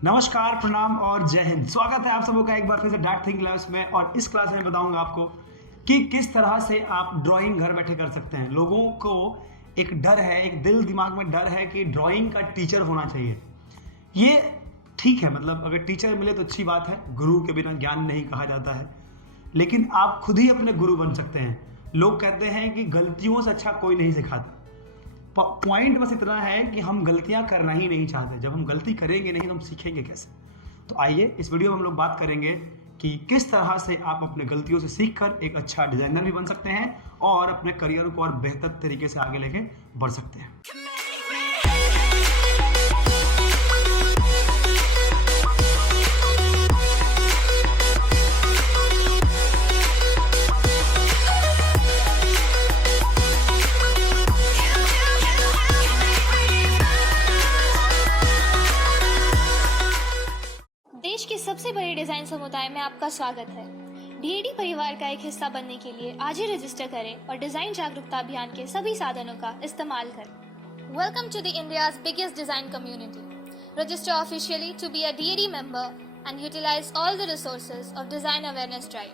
नमस्कार, प्रणाम और जय हिंद। स्वागत है आप सबों का एक बार फिर से डैट थिंक लैब्स में। और इस क्लास में बताऊंगा आपको कि किस तरह से आप ड्राइंग घर बैठे कर सकते हैं। लोगों को एक डर है, एक दिल दिमाग में डर है कि ड्राइंग का टीचर होना चाहिए। ये ठीक है, मतलब अगर टीचर मिले तो अच्छी बात है, गुरु के बिना ज्ञान नहीं कहा जाता है, लेकिन आप खुद ही अपने गुरु बन सकते हैं। लोग कहते हैं कि गलतियों से अच्छा कोई नहीं सिखाता। पॉइंट बस इतना है कि हम गलतियां करना ही नहीं चाहते। जब हम गलती करेंगे नहीं तो हम सीखेंगे कैसे। तो आइए इस वीडियो में हम लोग बात करेंगे कि किस तरह से आप अपने गलतियों से सीखकर एक अच्छा डिजाइनर भी बन सकते हैं और अपने करियर को और बेहतर तरीके से आगे लेके बढ़ सकते हैं। देश के सबसे बड़े डिजाइन समुदाय में आपका स्वागत है। डीएडी परिवार का एक हिस्सा बनने के लिए आज ही रजिस्टर करें और डिजाइन जागरूकता अभियान के सभी साधनों का इस्तेमाल करें। Welcome to the India's biggest design community. Register officially to be a DAD member and utilise all the resources of design awareness drive.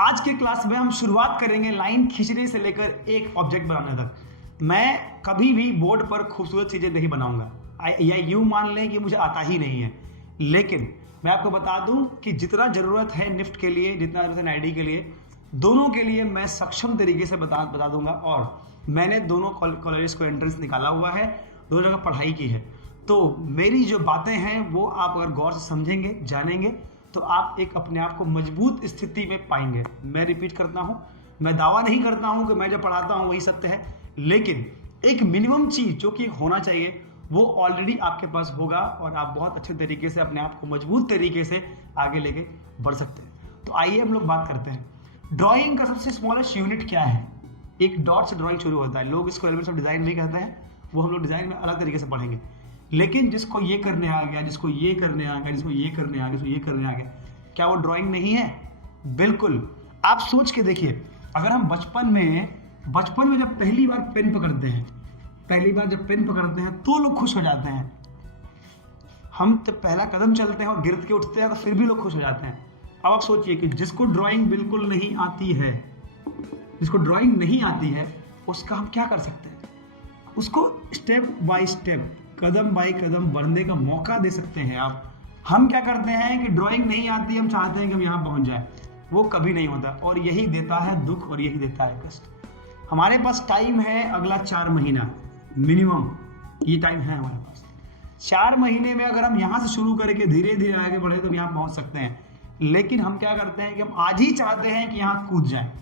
आज के क्लास में हम शुरुआत करेंगे लाइन खींचने से लेकर एक ऑब्जेक्ट बनाने तक। मैं कभी भी बोर्ड पर खूबसूरत चीजें नहीं बनाऊंगा, या यूं मान लें कि मुझे आता ही नहीं है। लेकिन मैं आपको बता दूं कि जितना जरूरत है निफ्ट के लिए, जितना जरूरत है नाईडी के लिए, दोनों के लिए मैं सक्षम तरीके से बता दूंगा। और मैंने दोनों कॉलेजेस को एंट्रेंस निकाला हुआ है, दोनों जगह पढ़ाई की है। तो मेरी जो बातें हैं वो आप अगर गौर से समझेंगे, जानेंगे, तो आप एक अपने आप को मजबूत स्थिति में पाएंगे। मैं रिपीट करता हूं, मैं दावा नहीं करता हूं कि मैं जो पढ़ाता हूं वही सत्य है, लेकिन एक मिनिमम चीज जो कि होना चाहिए वो ऑलरेडी आपके पास होगा और आप बहुत अच्छे तरीके से अपने आप को मजबूत तरीके से आगे लेके बढ़ सकते हैं। तो आइए हम लोग बात करते हैं ड्राइंग का सबसे स्मॉलेस्ट यूनिट क्या है। एक डॉट से ड्राइंग शुरू होता है। लोग इसको एलिमेंट्स ऑफ डिजाइन नहीं कहते हैं, वो हम लोग डिजाइन में अलग तरीके से पढ़ेंगे। लेकिन जिसको ये करने आ गया, जिसको ये करने आ गया, जिसको ये करने आ गया, जिसको ये करने आ गया, क्या वो ड्राइंग नहीं है? बिल्कुल। आप सोच के देखिए, अगर हम बचपन में जब पहली बार पेन पकड़ते हैं, तो लोग खुश हो जाते हैं। हम जब पहला कदम चलते हैं और गिर के उठते हैं तो फिर भी लोग खुश हो जाते हैं। अब आप सोचिए कि जिसको ड्राइंग बिल्कुल नहीं आती है, उसका हम क्या कर सकते हैं? उसको स्टेप बाय स्टेप, कदम बाय कदम बढ़ने का मौका दे सकते हैं आप। हम क्या करते हैं कि ड्राइंग नहीं आती, हम चाहते हैं कि हम यहाँ पहुंच जाए, वो कभी नहीं होता। और यही देता है दुख और यही देता है कष्ट। हमारे पास टाइम है अगला 4 महीना मिनिमम, ये टाइम है हमारे पास। 4 महीने में अगर हम यहाँ से शुरू करके धीरे धीरे आगे बढ़े तो यहाँ पहुंच सकते हैं। लेकिन हम क्या करते हैं कि हम आज ही चाहते हैं कि यहाँ कूद जाए।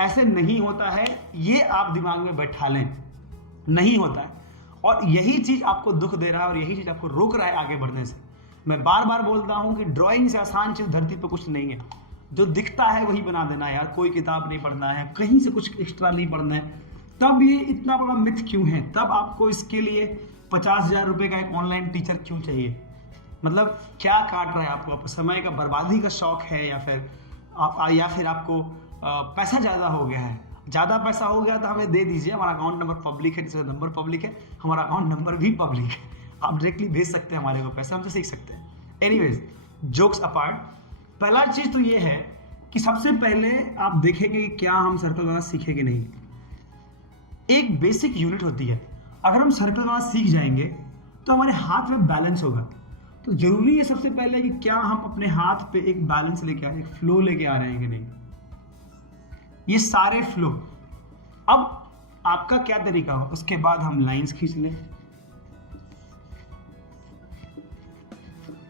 ऐसे नहीं होता है, ये आप दिमाग में बैठा लें, नहीं होता है। और यही चीज आपको दुख दे रहा है और यही चीज आपको रोक रहा है आगे बढ़ने से। मैं बार बार बोलता हूं कि ड्राइंग से आसान चीज धरती पर कुछ नहीं है। जो दिखता है वही बना देना है यार। कोई किताब नहीं पढ़ना है, कहीं से कुछ एक्स्ट्रा नहीं पढ़ना है। तब ये इतना बड़ा मिथ क्यों है? तब आपको इसके लिए 50,000 रुपए का एक ऑनलाइन टीचर क्यों चाहिए? मतलब क्या काट रहा है आपको समय का? बर्बादी का शौक है, या फिर आपको पैसा ज्यादा हो गया है? ज्यादा पैसा हो गया तो हमें दे दीजिए, हमारा अकाउंट नंबर पब्लिक है, जिसका नंबर पब्लिक है, हमारा अकाउंट नंबर भी पब्लिक है। आप डायरेक्टली भेज सकते हैं हमारे को पैसा, हमसे सीख सकते हैं। एनीवेज, जोक्स अपार्ट, पहला चीज तो ये है कि सबसे पहले आप देखेंगे कि क्या हम सर्कल बनाना सीखेंगे नहीं। एक बेसिक यूनिट होती है, अगर हम सर्कल बनाना सीख जाएंगे तो हमारे हाथ में बैलेंस होगा। तो जरूरी है सबसे पहले कि क्या हम अपने हाथ पे एक बैलेंस लेके आ रहे हैं, एक फ्लो लेके आ रहे हैं कि नहीं। ये सारे फ्लो। अब आपका क्या तरीका हो, उसके बाद हम लाइंस खींच लें।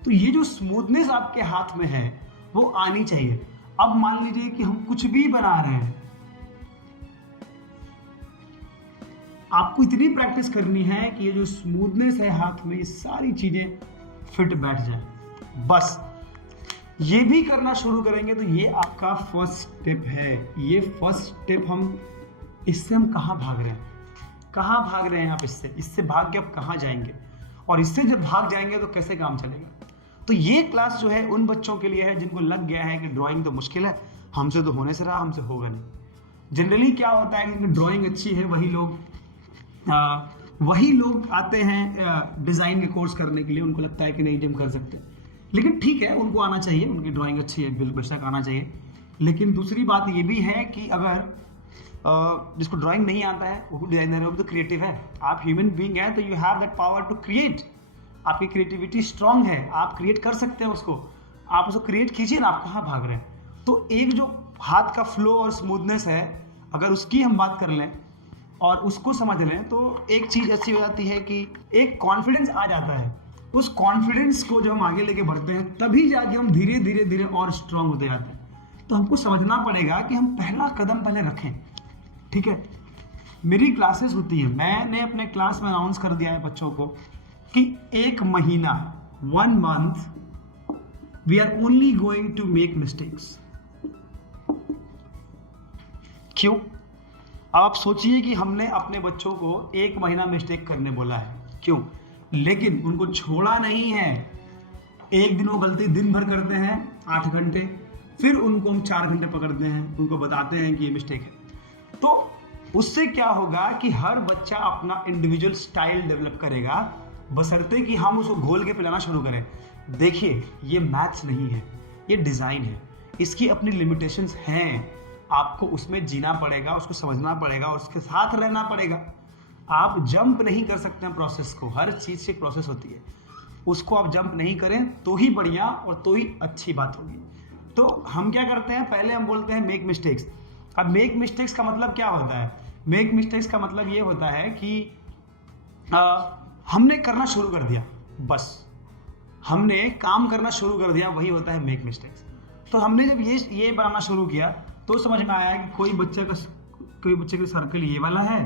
तो ये जो स्मूथनेस आपके हाथ में है वो आनी चाहिए। अब मान लीजिए कि हम कुछ भी बना रहे हैं, आपको इतनी प्रैक्टिस करनी है कि ये जो स्मूथनेस है हाथ में, ये सारी चीजें फिट बैठ जाए। बस ये भी करना शुरू करेंगे तो ये आपका फर्स्ट स्टेप है। ये फर्स्ट स्टेप इससे हम कहाँ भाग रहे हैं आप? इससे भाग के आप कहाँ जाएंगे? और इससे जब भाग जाएंगे तो कैसे काम चलेगा? तो ये क्लास जो है उन बच्चों के लिए है जिनको लग गया है कि ड्राइंग तो मुश्किल है, हमसे तो होने से रहा, हमसे होगा नहीं। जनरली क्या होता है कि ड्राइंग अच्छी है वही लोग आते हैं डिज़ाइन के कोर्स करने के लिए, उनको लगता है कि नहीं जी हम कर सकते हैं। लेकिन ठीक है, उनको आना चाहिए, उनकी ड्राइंग अच्छी है, बेशक आना चाहिए। लेकिन दूसरी बात ये भी है कि अगर जिसको ड्राइंग नहीं आता है वो डिजाइनर है, वो तो क्रिएटिव है। आप ह्यूमन बीइंग है तो you have that power to create. आपकी क्रिएटिविटी स्ट्रांग है, आप क्रिएट कर सकते हैं उसको, आप उसको क्रिएट कीजिए ना, आप कहाँ भाग रहे हैं। तो एक जो हाथ का फ्लो और स्मूथनेस है, अगर उसकी हम बात कर लें और उसको समझ लें तो एक चीज़ ऐसी हो जाती है कि एक कॉन्फिडेंस आ जाता है। उस कॉन्फिडेंस को जब हम आगे लेके बढ़ते हैं तभी जाके हम धीरे धीरे धीरे और स्ट्रांग होते जाते हैं। तो हमको समझना पड़ेगा कि हम पहला कदम पहले रखें, ठीक है। मेरी क्लासेस होती हैं, मैंने अपने क्लास में अनाउंस कर दिया है बच्चों को कि 1 महीना 1 month we are only going to make mistakes. क्यों? आप सोचिए कि हमने अपने बच्चों को 1 महीना मिस्टेक करने बोला है, क्यों? लेकिन उनको छोड़ा नहीं है। एक दिन वो गलती दिन भर करते हैं 8 घंटे, फिर उनको हम 4 घंटे पकड़ते हैं, उनको बताते हैं कि ये मिस्टेक है। तो उससे क्या होगा कि हर बच्चा अपना इंडिविजुअल स्टाइल डेवलप करेगा, बशर्ते कि हम उसको घोल के पिलाना शुरू करें। देखिए, ये मैथ्स नहीं है, ये डिज़ाइन है, इसकी अपनी लिमिटेशंस हैं। आपको उसमें जीना पड़ेगा, उसको समझना पड़ेगा, उसके साथ रहना पड़ेगा। आप जंप नहीं कर सकते हैं प्रोसेस को, हर चीज़ से एक प्रोसेस होती है, उसको आप जंप नहीं करें तो ही बढ़िया और तो ही अच्छी बात होगी। तो हम क्या करते हैं, पहले हम बोलते हैं मेक मिस्टेक्स। अब मेक मिस्टेक्स का मतलब क्या होता है? मेक मिस्टेक्स का मतलब ये होता है कि हमने करना शुरू कर दिया, बस हमने काम करना शुरू कर दिया, वही होता है मेक मिस्टेक्स। तो हमने जब ये बनाना शुरू किया तो समझ में आया कि कोई बच्चे का सर्कल ये वाला है,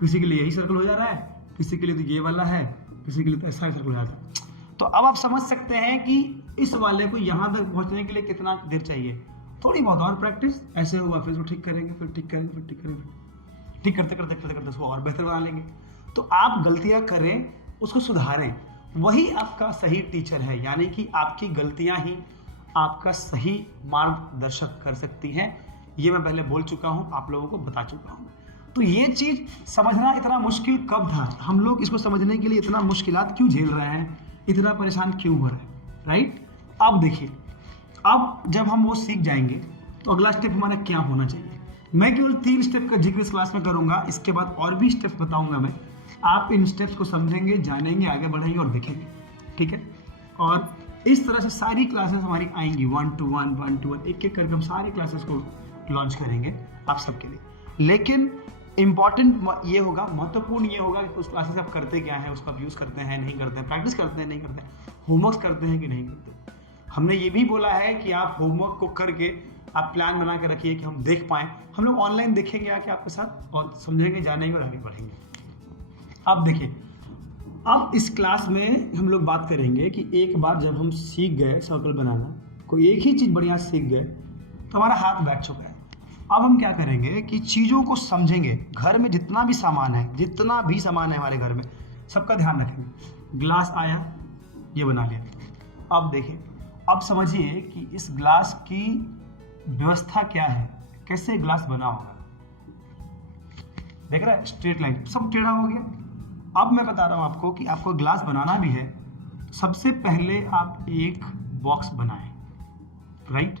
किसी के लिए यही सर्कल हो जा रहा है, किसी के लिए तो ये वाला है, किसी के लिए तो ऐसा सर्कल हो जाता है। तो अब आप समझ सकते हैं कि इस वाले को यहाँ तक पहुँचने के लिए कितना देर चाहिए। थोड़ी बहुत और प्रैक्टिस, ऐसे हुआ फिर इसको ठीक करेंगे, फिर ठीक करेंगे, फिर ठीक करेंगे, ठीक करते करते करते करते उसको और बेहतर बना लेंगे। तो आप गलतियाँ करें, उसको सुधारें, वही आपका सही टीचर है। यानी कि आपकी गलतियाँ ही आपका सही मार्गदर्शक कर सकती हैं। ये मैं पहले बोल चुका हूँ, आप लोगों को बता चुका हूँ। तो ये चीज़ समझना इतना मुश्किल कब था? हम लोग इसको समझने के लिए इतना मुश्किलात क्यों झेल रहे हैं, इतना परेशान क्यों हो रहे हैं, राइट? अब देखिए, अब जब हम वो सीख जाएंगे तो अगला स्टेप हमारा क्या होना चाहिए। मैं केवल 3 स्टेप का जिक्र इस क्लास में करूँगा, इसके बाद और भी स्टेप्स बताऊँगा मैं। आप इन स्टेप्स को समझेंगे, जानेंगे, आगे बढ़ेंगे और देखेंगे, ठीक है। और इस तरह से सारी क्लासेस हमारी आएंगी 1 to 1, 1 to 1, एक एक करके हम सारी क्लासेस को लॉन्च करेंगे आप सबके लिए। लेकिन इम्पॉर्टेंट ये होगा, महत्वपूर्ण ये होगा कि उस क्लासेस आप करते क्या है, उसका आप यूज़ करते हैं नहीं करते हैं, प्रैक्टिस करते हैं नहीं करते हैं, होमवर्क करते हैं कि नहीं करते। हमने ये भी बोला है कि आप होमवर्क को करके आप प्लान बना के रखिए कि हम देख पाएँ। हम लोग ऑनलाइन देखेंगे आके आपके साथ और समझेंगे, जानेंगे और आगे बढ़ेंगे। अब देखिए, अब इस क्लास में हम लोग बात करेंगे कि एक बार जब हम सीख गए सर्कल बनाना, कोई एक ही चीज़ बढ़िया सीख गए तो हमारा हाथ बैठ चुका है। अब हम क्या करेंगे कि चीज़ों को समझेंगे। घर में जितना भी सामान है हमारे घर में, सबका ध्यान रखेंगे। ग्लास आया, ये बना लिया। अब देखिए, अब समझिए कि इस ग्लास की व्यवस्था क्या है, कैसे ग्लास बना होगा। देख रहा है, स्ट्रेट लाइन, सब टेढ़ा हो गया। अब मैं बता रहा हूँ आपको कि आपको ग्लास बनाना भी है, सबसे पहले आप एक बॉक्स बनाएं, राइट?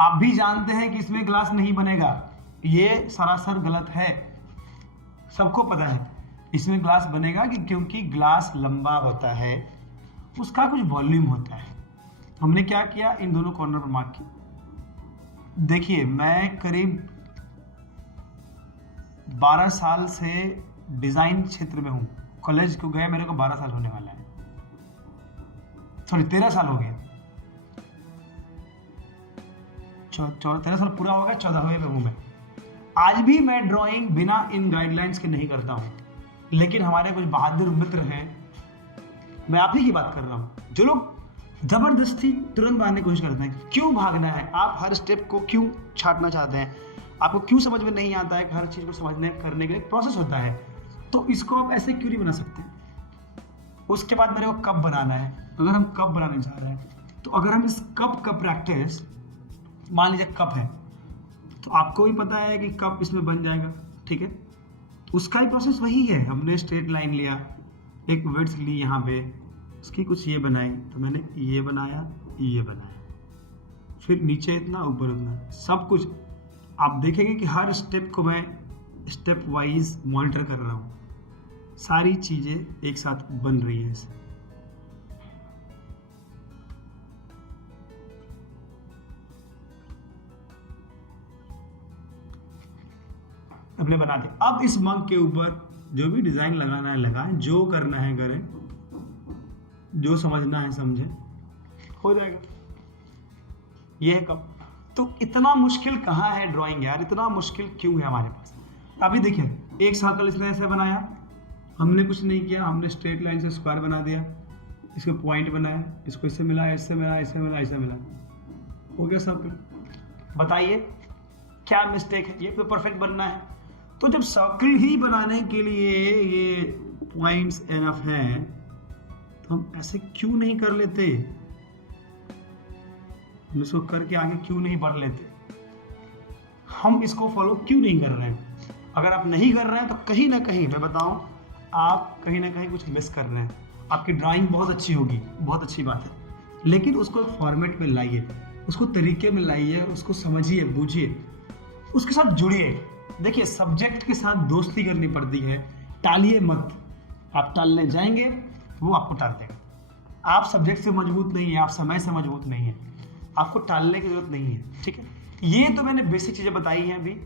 आप भी जानते हैं कि इसमें ग्लास नहीं बनेगा, ये सरासर गलत है, सबको पता है इसमें ग्लास बनेगा कि क्योंकि ग्लास लंबा होता है, उसका कुछ वॉल्यूम होता है। हमने क्या किया, इन दोनों कॉर्नर पर मार्क किया। देखिए, मैं करीब 12 साल से डिज़ाइन क्षेत्र में हूँ। कॉलेज को गए मेरे को 12 साल होने वाला है, सॉरी 13 साल हो गया। 13 साल पूरा हो गया, 14वें में हूँ मैं। आज भी मैं ड्राइंग बिना इन गाइडलाइंस के नहीं करता हूँ, लेकिन हमारे कुछ बहादुर मित्र हैं, मैं आप ही की बात कर रहा हूँ, जो लोग ज़बरदस्ती तुरंत भागने की कोशिश करते हैं। क्यों भागना है? आप हर स्टेप को क्यों छाटना चाहते हैं? आपको क्यों समझ में नहीं आता है कि हर चीज़ को समझने करने के लिए प्रोसेस होता है? तो इसको आप ऐसे क्यों नहीं बना सकते? उसके बाद मेरे को कप बनाना है। अगर हम कप बनाने जा रहे हैं तो अगर हम इस कप का प्रैक्टिस, मान लीजिए कप है, तो आपको भी पता है कि कप इसमें बन जाएगा, ठीक है। उसका ही प्रोसेस वही है, हमने स्ट्रेट लाइन लिया, एक विड्थ ली यहाँ पे, उसकी कुछ ये बनाई, तो मैंने ये बनाया, ये बनाया, फिर नीचे इतना, ऊपर उतना, सब कुछ। आप देखेंगे कि हर स्टेप को मैं स्टेप वाइज मॉनिटर कर रहा हूँ, सारी चीजें एक साथ बन रही है इससे। हमने बना दिया। अब इस मग के ऊपर जो भी डिजाइन लगाना है लगाएं, जो करना है करें, जो समझना है समझे, हो जाएगा। ये है कप। तो इतना मुश्किल कहाँ है ड्राइंग यार, इतना मुश्किल क्यों है हमारे पास। अभी देखिए एक सर्कल इसने ऐसे बनाया, हमने कुछ नहीं किया, हमने स्ट्रेट लाइन से स्क्वायर बना दिया, इसको पॉइंट बनाया, इसको इससे मिला, इससे मिला, इससे मिला, इससे मिला, हो गया सर्कल। बताइए क्या मिस्टेक है, ये तो परफेक्ट बनना है। तो जब सर्कल ही बनाने के लिए ये पॉइंट्स एनफ हैं, तो हम ऐसे क्यों नहीं कर लेते, हम इसको करके आगे क्यों नहीं बढ़ लेते, हम इसको फॉलो क्यों नहीं कर रहे हैं। अगर आप नहीं कर रहे हैं तो कहीं ना कहीं, मैं बताऊं, आप कहीं ना कहीं कुछ मिस कर रहे हैं। आपकी ड्राइंग बहुत अच्छी होगी, बहुत अच्छी बात है, लेकिन उसको एक फॉर्मेट में लाइए, उसको तरीके में लाइए, उसको समझिए, बूझिए, उसके साथ जुड़िए। देखिए सब्जेक्ट के साथ दोस्ती करनी पड़ती है, टालिए मत। आप टालने जाएंगे वो आपको टाल देगा। आप सब्जेक्ट से मजबूत नहीं है, आप समय से मजबूत नहीं है, आपको टालने की जरूरत नहीं है, ठीक है। ये तो मैंने बेसिक चीजें बताई हैं। अभी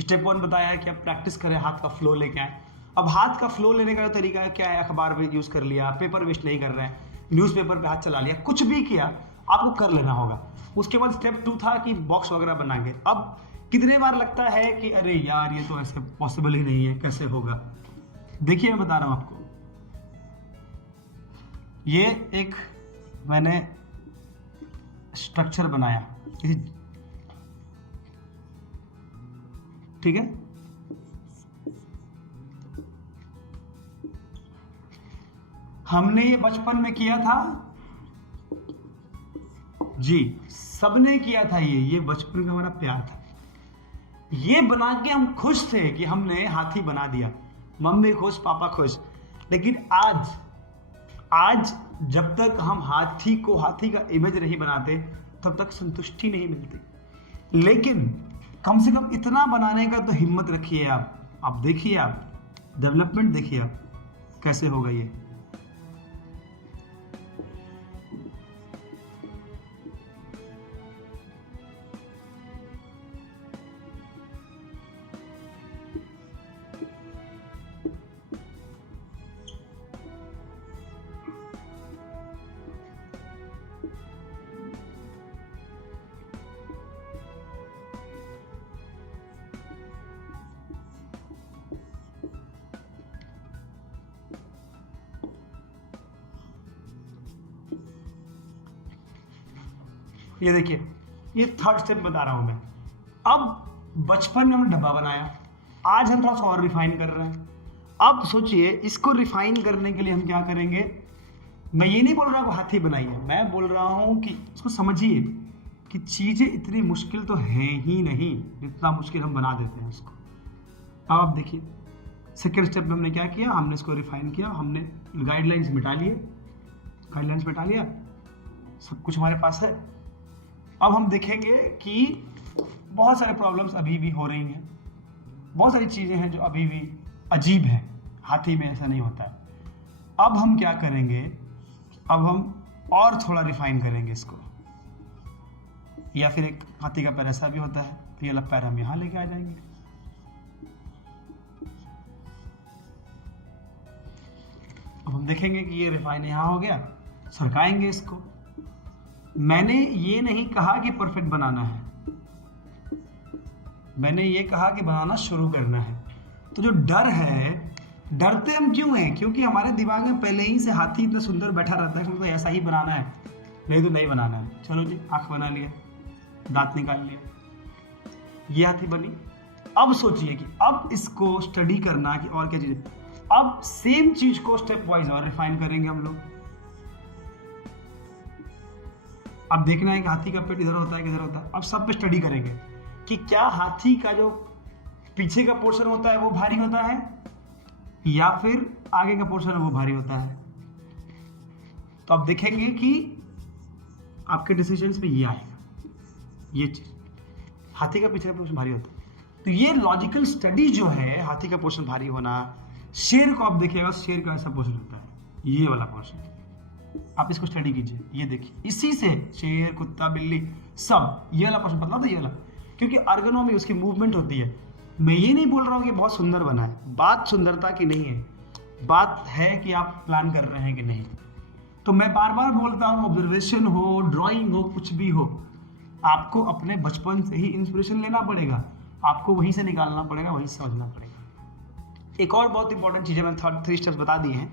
स्टेप 1 बताया है कि आप प्रैक्टिस करें, हाथ का फ्लो लेके आए। अब हाथ का फ्लो लेने का तरीका क्या है, अखबार पे यूज कर लिया, पेपर वेस्ट नहीं कर रहे हैं, न्यूज़पेपर पे हाथ चला लिया, कुछ भी किया आपको कर लेना होगा। उसके बाद स्टेप 2 था कि बॉक्स वगैरह बनाएंगे। अब कितने बार लगता है कि अरे यार ये तो ऐसे पॉसिबल ही नहीं है, कैसे होगा। देखिए मैं बता रहा हूं आपको, ये एक मैंने स्ट्रक्चर बनाया, ठीक है। हमने ये बचपन में किया था जी, सबने किया था, ये बचपन का हमारा प्यार था। ये बना के हम खुश थे कि हमने हाथी बना दिया, मम्मी खुश, पापा खुश। लेकिन आज जब तक हम हाथी का इमेज नहीं बनाते तब तक संतुष्टि नहीं मिलती। लेकिन कम से कम इतना बनाने का तो हिम्मत रखिए आप देखिए, आप डेवलपमेंट देखिए आप कैसे होगा ये। ये देखिए, ये थर्ड स्टेप बता रहा हूं मैं। अब बचपन में हमने डब्बा बनाया, आज हम थोड़ा सा और रिफाइन कर रहे हैं। अब सोचिए इसको रिफाइन करने के लिए हम क्या करेंगे। मैं ये नहीं बोल रहा हूं हाथी बनाइए, मैं बोल रहा हूं कि इसको समझिए कि चीजें इतनी मुश्किल तो हैं ही नहीं जितना मुश्किल हम बना देते हैं उसको। अब आप देखिए सेकेंड स्टेप में हमने क्या किया, हमने इसको रिफाइन किया, हमने गाइडलाइंस मिटा लिया, सब कुछ हमारे पास है। अब हम देखेंगे कि बहुत सारे प्रॉब्लम्स अभी भी हो रही हैं, बहुत सारी चीज़ें हैं जो अभी भी अजीब हैं, हाथी में ऐसा नहीं होता है। अब हम क्या करेंगे, अब हम और थोड़ा रिफाइन करेंगे इसको, या फिर एक हाथी का पैर ऐसा भी होता है, तो ये वाला पैर हम यहाँ लेके आ जाएंगे। अब हम देखेंगे कि ये रिफाइन यहाँ हो गया, सरकाएंगे इसको। मैंने ये नहीं कहा कि परफेक्ट बनाना है, मैंने ये कहा कि बनाना शुरू करना है। तो जो डर है, डरते हम क्यों हैं, क्योंकि हमारे दिमाग में पहले ही से हाथी इतना सुंदर बैठा रहता है कि मुझे ऐसा ही बनाना है, नहीं तो नहीं बनाना है। चलो जी, आंख बना लिया, दांत निकाल लिया, ये हाथी बनी। अब सोचिए कि अब इसको स्टडी करना कि और क्या चीज़। अब सेम चीज को स्टेप वाइज और रिफाइन करेंगे हम लोग। अब देखना है कि हाथी का पेट इधर होता है किधर होता है। अब सब पे स्टडी करेंगे कि क्या हाथी का जो पीछे का पोर्शन होता है वो भारी होता है या फिर आगे का पोर्शन है वो भारी होता है। तो अब देखेंगे कि आपके डिसीजंस पे ये आएगा, ये चीज हाथी का पीछे का पोर्शन भारी होता है। तो ये लॉजिकल स्टडी जो है, हाथी का पोर्शन भारी होना, शेर को आप देखिएगा, शेर का ऐसा पोर्शन होता है, ये वाला पोर्शन। आप इसको स्टडी कीजिए, ये देखिए, इसी से शेर, कुत्ता, बिल्ली सब ये वाला पोर्शन बदला था, ये वाला, क्योंकि अर्गोनॉमी उसकी मूवमेंट होती है। मैं ये नहीं बोल रहा हूँ कि बहुत सुंदर बना है, बात सुंदरता की नहीं है, बात है कि आप प्लान कर रहे हैं कि नहीं। तो मैं बार बार बोलता हूँ, ऑब्जर्वेशन हो, ड्राइंग हो, कुछ भी हो, आपको अपने बचपन से ही इंस्पिरेशन लेना पड़ेगा, आपको वहीं से निकालना पड़ेगा, वहीं से समझना पड़ेगा। एक और बहुत इंपॉर्टेंट चीज़ है, मैंने 3 स्टेप्स बता दिए हैं।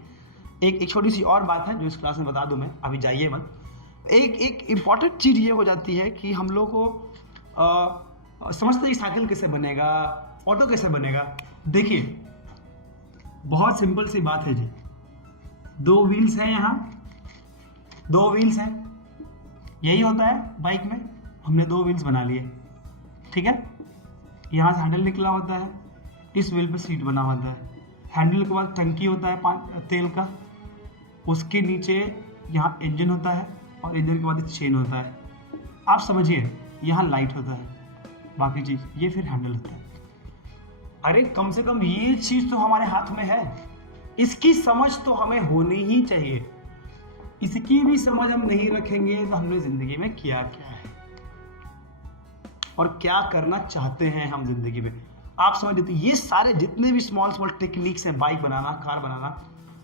एक छोटी सी और बात है जो इस क्लास में बता दूं मैं, अभी जाइए मत। एक इम्पॉर्टेंट चीज़ ये हो जाती है कि हम लोग को समझते हैं साइकिल कैसे बनेगा, ऑटो कैसे बनेगा। देखिए बहुत सिंपल सी बात है जी, 2 व्हील्स हैं, यहाँ 2 व्हील्स हैं, यही होता है बाइक में। हमने 2 व्हील्स बना लिए, ठीक है। यहाँ से हैंडल निकला होता है, इस व्हील पे सीट बना होता है, हैंडल के बाद टंकी होता है तेल का, उसके नीचे यहाँ इंजन होता है और इंजन के बाद एक चेन होता है। आप समझिए, यहाँ लाइट होता है, बाकी चीज़ ये फिर हैंडल होता है। अरे कम से कम ये चीज़ तो हमारे हाथ में है, इसकी समझ तो हमें होनी ही चाहिए। इसकी भी समझ हम नहीं रखेंगे तो हमने ज़िंदगी में किया क्या है और क्या करना चाहते हैं हम ज़िंदगी में। आप समझ लेते, ये सारे जितने भी स्मॉल टेक्निक्स हैं, बाइक बनाना, कार बनाना,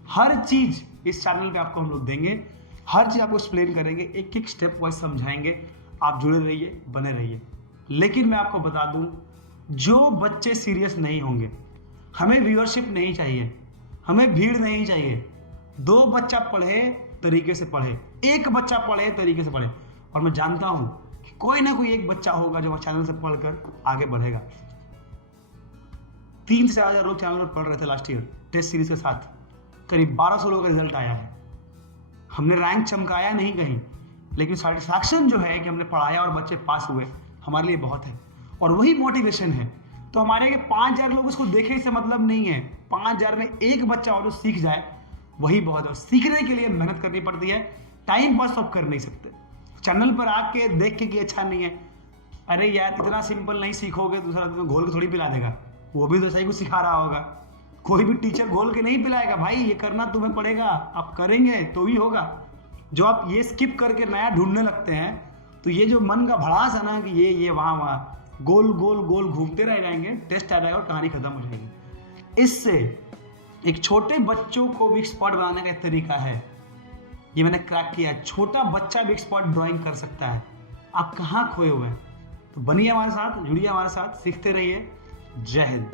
हर चीज़ इस चैनल पे आपको हम लोग देंगे, हर चीज़ आपको एक्सप्लेन करेंगे, एक एक स्टेप वाइज समझाएंगे। आप जुड़े रहिए, बने रहिए। लेकिन मैं आपको बता दूं, जो बच्चे सीरियस नहीं होंगे, हमें व्यूअरशिप नहीं चाहिए, हमें भीड़ नहीं चाहिए। 2 बच्चा पढ़े तरीके से पढ़े, 1 बच्चा पढ़े तरीके से पढ़े, और मैं जानता हूं कि कोई ना कोई एक बच्चा होगा जो चैनल से पढ़कर आगे बढ़ेगा। 3 से 4 हज़ार लोग चैनल पर पढ़ रहे थे लास्ट ईयर टेस्ट सीरीज के साथ, करीब 1200 लोगों का रिजल्ट आया है। हमने रैंक चमकाया नहीं कहीं, लेकिन सेटिस्फैक्शन जो है कि हमने पढ़ाया और बच्चे पास हुए, हमारे लिए बहुत है, और वही मोटिवेशन है। तो हमारे 5000 लोग उसको देखे से मतलब नहीं है, 5000 में 1 बच्चा और जो सीख जाए वही बहुत है। सीखने के लिए मेहनत करनी पड़ती है, टाइम पास आप कर नहीं सकते। चैनल पर आके देख के कि अच्छा नहीं है, अरे यार इतना सिंपल नहीं सीखोगे, दूसरा तुम्हें घोल के थोड़ी पिला देगा, वो भी तो सही कुछ सिखा रहा होगा। कोई भी टीचर घोल के नहीं पिलाएगा, भाई ये करना तुम्हें पड़ेगा, आप करेंगे तो ही होगा। जो आप ये स्किप करके नया ढूंढने लगते हैं, तो ये जो मन का भड़ास है ना कि ये वहाँ गोल गोल गोल घूमते रह जाएंगे, टेस्ट आ जाएगा और कहानी खत्म हो जाएगी। इससे एक छोटे बच्चों को भी एक्सपर्ट बनाने का एक तरीका है, ये मैंने क्रैक किया। छोटा बच्चा भी एक्सपर्ट ड्राइंग कर सकता है। आप कहाँ खोए हुए हैं? तो बनिए हमारे साथ, जुड़िए हमारे साथ, सीखते रहिए। जय हिंद।